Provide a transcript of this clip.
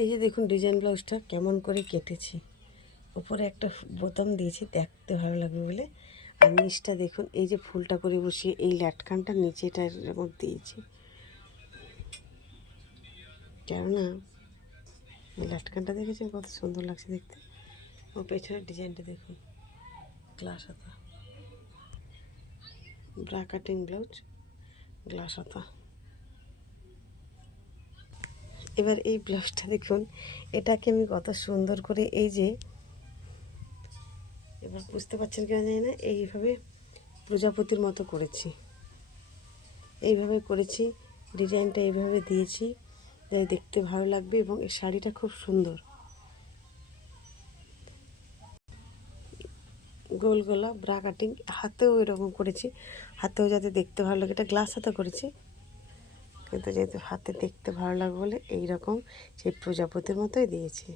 এই যে দেখুন ডিজাইন ব্লাউজটা কেমন করে কেটেছি। উপরে একটা বোতাম দিয়েছি দেখতে ভালো লাগবে বলে। আর নিচটা দেখুন এই যে ফুলটা করে বসিয়ে এই লাটকানটা নিচেটার এরকম দিয়েছি, কেননা এই লাটকানটা দেখেছেন কত সুন্দর লাগছে দেখতে। ও পেছনের ডিজাইনটা দেখুন, গ্লাস হাতা, ব্রা কাটিং ব্লাউজ, গ্লাস হাতা। এবার এই ব্লাউজটা দেখুন, এটাকে আমি কত সুন্দর করে এই যে, এবার বুঝতে পারছেন কেন জানি না, এইভাবে প্রজাপতির মতো করেছি, এইভাবে করেছি, ডিজাইনটা এইভাবে দিয়েছি যাতে দেখতে ভালো লাগবে। এবং এই শাড়িটা খুব সুন্দর, গোল গলা, ব্রা কাটিং, হাতেও এরকম করেছি, হাতেও যাতে দেখতে ভালো লাগে। এটা গ্লাস হাতে করেছি, কিন্তু যেহেতু হাতে দেখতে ভালো লাগবে বলে এইরকম সেই প্রজাপতির মতোই দিয়েছি।